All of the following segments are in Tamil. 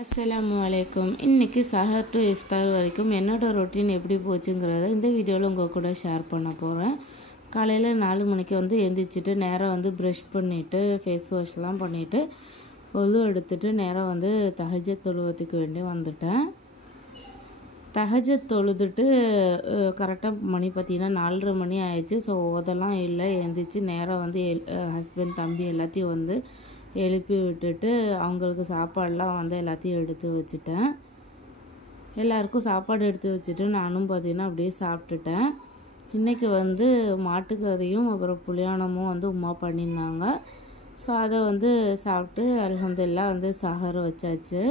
அஸ்ஸலாமு அலைக்கும். இன்றைக்கி சஹர் டு இஃப்தார் வரைக்கும் என்னோடய ரொட்டீன் எப்படி போச்சுங்கிறத இந்த வீடியோவில் உங்கள் கூட ஷேர் பண்ண போகிறேன். காலையில் 4 மணிக்கு எழுந்திரிச்சிட்டு நேராக ப்ரஷ் பண்ணிவிட்டு ஃபேஸ் வாஷ்லாம் பண்ணிவிட்டு ஒது எடுத்துகிட்டு நேராக தஹஜத் தொழுவத்துக்கு வேண்டி வந்துட்டேன். தஹஜத் தொழுதுட்டு கரெக்டாக மணி பார்த்திங்கன்னா 4:30 மணி ஆயிடுச்சு. ஸோ ஓதெல்லாம் இல்லை, எழுந்திரிச்சு நேராக ஹஸ்பண்ட் தம்பி எல்லாத்தையும் எழுப்பி விட்டுட்டு அவங்களுக்கு சாப்பாடெலாம் எல்லாத்தையும் எடுத்து வச்சுட்டேன். எல்லாருக்கும் சாப்பாடு எடுத்து வச்சுட்டு நானும் பார்த்திங்கன்னா அப்படியே சாப்பிட்டுட்டேன். இன்றைக்கி மாட்டுக்கறியும் அப்புறம் புளியானமும் உமா பண்ணியிருந்தாங்க. ஸோ அதை சாப்பிட்டு அல்ஹம்துலில்லாஹ் சஹர் வச்சாச்சு.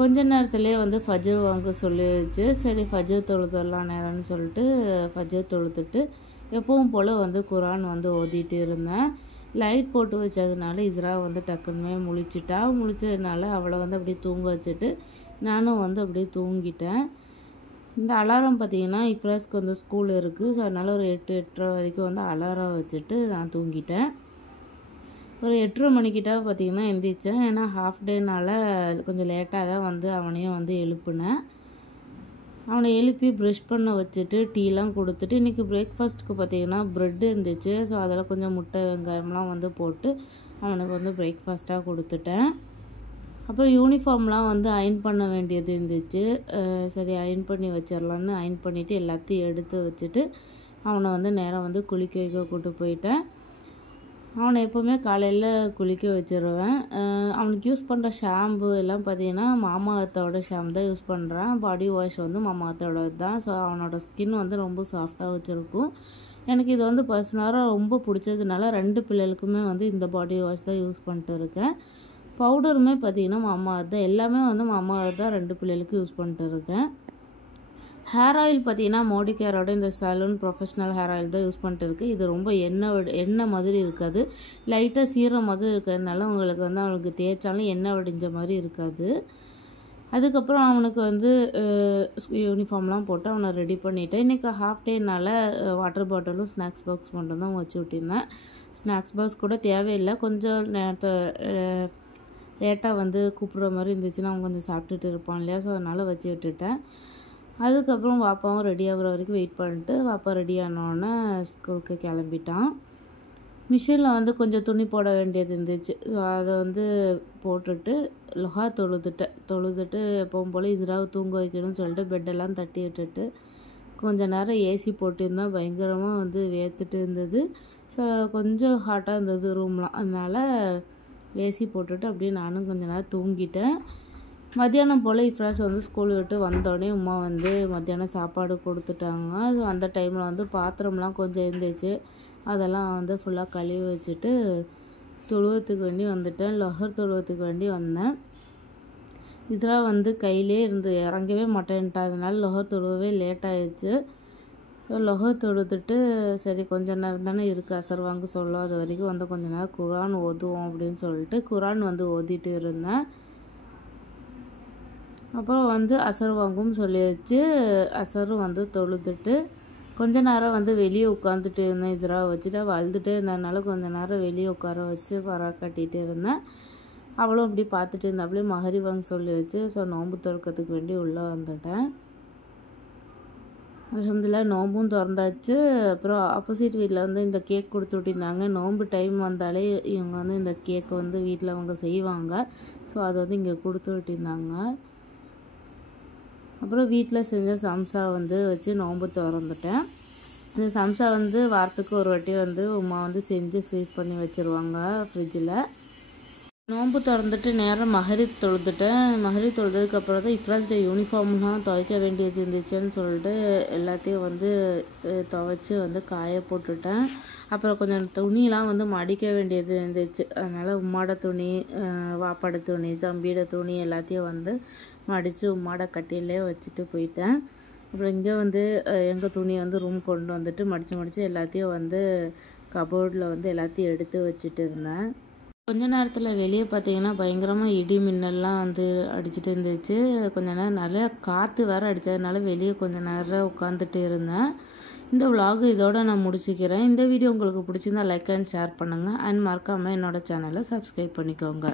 கொஞ்ச நேரத்துலேயே ஃபஜ்ர் வாங்க சொல்லிடுச்சு. சரி ஃபஜ்ர் தொழுதெல்லாம் நேரம்னு சொல்லிட்டு ஃபஜ்ர் தொழுதுட்டு எப்பவும் போல் குரான் ஓதிட்டு இருந்தேன். லைட் போட்டு வச்சதுனால இஸ்ரா டக்குன்னு முழிச்சதுனால அவளை அப்படியே தூங்க வச்சுட்டு நானும் அப்படியே தூங்கிட்டேன். இந்த அலாரம் பார்த்திங்கன்னா இஃப்ராஸ்க்கு ஸ்கூல் இருக்குது. ஸோ அதனால் ஒரு 8-8:30 வரைக்கும் அலாரம் வச்சுட்டு நான் தூங்கிட்டேன். ஒரு 8:30 மணிக்கிட்ட பார்த்திங்கன்னா எந்திரிச்சேன். ஏன்னா ஹாஃப் டேனால் கொஞ்சம் லேட்டாக தான் அவனையும் எழுப்புனேன். அவனை எழுப்பி ப்ரஷ் பண்ண வச்சுட்டு டீலாம் கொடுத்துட்டு இன்றைக்கி பிரேக்ஃபாஸ்ட்டுக்கு பார்த்திங்கன்னா ப்ரெட்டு இருந்துச்சு. ஸோ அதில் கொஞ்சம் முட்டை வெங்காயம்லாம் போட்டு அவனுக்கு பிரேக்ஃபாஸ்ட்டாக கொடுத்துட்டேன். அப்புறம் யூனிஃபார்ம்லாம் அயர்ன் பண்ண வேண்டியது இருந்துச்சு. சரி அயர்ன் பண்ணி வச்சிடலான்னு அயர்ன் பண்ணிவிட்டு எல்லாத்தையும் எடுத்து வச்சுட்டு அவனை நேராக குளிக்க வைக்க கூப்பிட்டு போயிட்டேன். அவனை எப்போவுமே காலையில் குளிக்க வச்சுருவேன். அவனுக்கு யூஸ் பண்ணுற ஷாம்பு எல்லாம் பார்த்திங்கன்னா மாமாஅர்த்தோட ஷாம்பு தான் யூஸ் பண்ணுறேன். பாடி வாஷ் மாமாஅர்த்தோட தான். ஸோ அவனோட ஸ்கின் ரொம்ப சாஃப்டாக வச்சுருக்கும். எனக்கு இது பர்சனலாக ரொம்ப பிடிச்சதுனால 2 பிள்ளைகளுக்குமே இந்த பாடி வாஷ் தான் யூஸ் பண்ணிட்டு இருக்கேன். பவுடருமே பார்த்திங்கன்னா மாமாஅர்த் தான். எல்லாமே மாமாஅர்த் தான் 2 பிள்ளைகளுக்கு யூஸ் பண்ணிட்டு இருக்கேன். ஹேர் ஆயில் பார்த்திங்கன்னா மோடிகேரோட இந்த சலூன் ப்ரொஃபஷ்னல் ஹேர் ஆயில் தான் யூஸ் பண்ணிட்டு இருக்குது. இது ரொம்ப எண்ணெய் மாதிரி இருக்காது, லைட்டாக சீரம் மாதிரி இருக்கிறதுனால உங்களுக்கு அவனுக்கு தேய்ச்சாலும் எண்ணெய் வடிஞ்ச மாதிரி இருக்காது. அதுக்கப்புறம் அவனுக்கு யூனிஃபார்ம்லாம் போட்டு அவனை ரெடி பண்ணிவிட்டேன். இன்றைக்கி ஹாஃப் டேனால் வாட்டர் பாட்டிலும் ஸ்நாக்ஸ் பாக்ஸ் மட்டும் தான் வச்சு விட்டிருந்தேன். ஸ்நாக்ஸ் பாக்ஸ் கூட தேவையில்லை. கொஞ்சம் நேரத்தை லேட்டாக கூப்பிட்ற மாதிரி இருந்துச்சுன்னா அவன் கொஞ்சம் சாப்பிட்டுட்டு இருப்பான் இல்லையா. ஸோ அதனால் வச்சு விட்டுட்டேன். அதுக்கப்புறம் வாப்பாவும் ரெடி ஆகிற வரைக்கும் வெயிட் பண்ணிட்டு வாப்பா ரெடி ஆனோடனே ஸ்கூலுக்கு கிளம்பிட்டான். மிஷினில் கொஞ்சம் துணி போட வேண்டியது இருந்துச்சு. ஸோ அதை போட்டுட்டு லொஹா தொழுதுட்டு எப்பவும் போல் இஸ்ராவை தூங்க வைக்கணும்னு சொல்லிட்டு பெட்டெல்லாம் தட்டி விட்டுட்டு கொஞ்சம் நேரம் ஏசி போட்டிருந்தால் பயங்கரமாக வேர்த்துட்டு இருந்தது. ஸோ கொஞ்சம் ஹாட்டாக இருந்தது ரூம்லாம். அதனால் ஏசி போட்டுட்டு அப்படியே நானும் கொஞ்சம் நேரம் தூங்கிட்டேன். மத்தியானம் போல் இஃப்ராஸ் ஸ்கூல் விட்டு வந்தோடனே உமா மத்தியானம் சாப்பாடு கொடுத்துட்டாங்க. ஸோ அந்த டைமில் பாத்திரம்லாம் கொஞ்சம் இருந்துச்சு. அதெல்லாம் ஃபுல்லாக கழுவி வச்சுட்டு தொழுவத்துக்கு வேண்டி வந்துட்டேன். லொஹர் தொழுவத்துக்கு வேண்டி வந்தேன். இஸ்ரா கையிலே இருந்து இறங்கவே மாட்டேன்ட்டா. அதனால லொஹர் தொழுவவே லேட் ஆயிடுச்சு. லொஹர் தொழுதுட்டு சரி கொஞ்சம் நேரம் தானே இருக்குது அசர் வாங்க சொல்லும், அது வரைக்கும் கொஞ்சம் நேரம் குரான் ஓதுவோம் அப்படின்னு சொல்லிட்டு குரான் ஓதிட்டு இருந்தேன். அப்புறம் அசர் வாங்கும் சொல்லியாச்சு. அசரும் தொழுதுட்டு கொஞ்ச நேரம் வெளியே உட்காந்துட்டு இருந்தேன். இஸ்ராவை வச்சுட்டு அழுதுகிட்டே இருந்ததுனால கொஞ்சம் நேரம் வெளியே உட்கார வச்சு பரா கட்டிகிட்டு இருந்தேன். அவளும் அப்படி பார்த்துட்டு இருந்தேன். அப்படியே மஹரி வாங்க சொல்லியாச்சு. ஸோ நோன்பு திறக்கிறதுக்கு வேண்டி உள்ளே வந்துட்டேன். அல்ஹம்துலில்லாஹ் நோம்பும் திறந்தாச்சு. அப்புறம் ஆப்போசிட் வீட்டில் இந்த கேக் கொடுத்து விட்டிருந்தாங்க. நோன்பு டைம் வந்தாலே இவங்க இந்த கேக்கை வீட்டில் அவங்க செய்வாங்க. ஸோ அதை இங்கே கொடுத்து விட்டிருந்தாங்க. அப்புறம் வீட்டில் செஞ்ச சம்சா வச்சு நோன்பு திறந்துட்டேன். இந்த சம்சா வாரத்துக்கு ஒரு வாட்டி உமா செஞ்சு ஃப்ரீஸ் பண்ணி வச்சுருவாங்க ஃப்ரிட்ஜில். நோன்பு திறந்துட்டு நேரம் மஹரிப் தொழுதுட்டேன். மஹரிப் தொழுதுக்கப்புறம் தான் இஃப்ராஸ் டே யூனிஃபார்ம்லாம் துவைக்க வேண்டியது இருந்துச்சுன்னு சொல்லிட்டு எல்லாத்தையும் துவைச்சி காய போட்டுட்டேன். அப்புறம் கொஞ்சம் துணியெலாம் மடிக்க வேண்டியது இருந்துச்சு. அதனால் உம்மாட துணி, வாப்பாட துணி, தம்பியோட துணி எல்லாத்தையும் மடித்து உம்மாட கட்டிலே வச்சுட்டு போயிட்டேன். அப்புறம் இங்கே எங்கள் துணி ரூம் கொண்டு வந்துட்டு மடித்து எல்லாத்தையும் கபோர்டில் எல்லாத்தையும் எடுத்து வச்சுட்டு இருந்தேன். கொஞ்ச நேரத்தில் வெளியே பார்த்தீங்கன்னா பயங்கரமாக இடி மின்னல்லாம் அடிச்சுட்டு இருந்துச்சு. கொஞ்ச நேரம் நிறையா காற்று வேறு அடித்ததுனால வெளியே கொஞ்சம் நேரம் உட்காந்துட்டு இருந்தேன். இந்த vlog இதோட நான் முடிச்சுக்கிறேன். இந்த வீடியோ உங்களுக்கு பிடிச்சிருந்தா லைக் அண்ட் ஷேர் பண்ணுங்கள். அண்ட் மறக்காமல் என்னோட சேனலை சப்ஸ்கிரைப் பண்ணிக்கோங்க.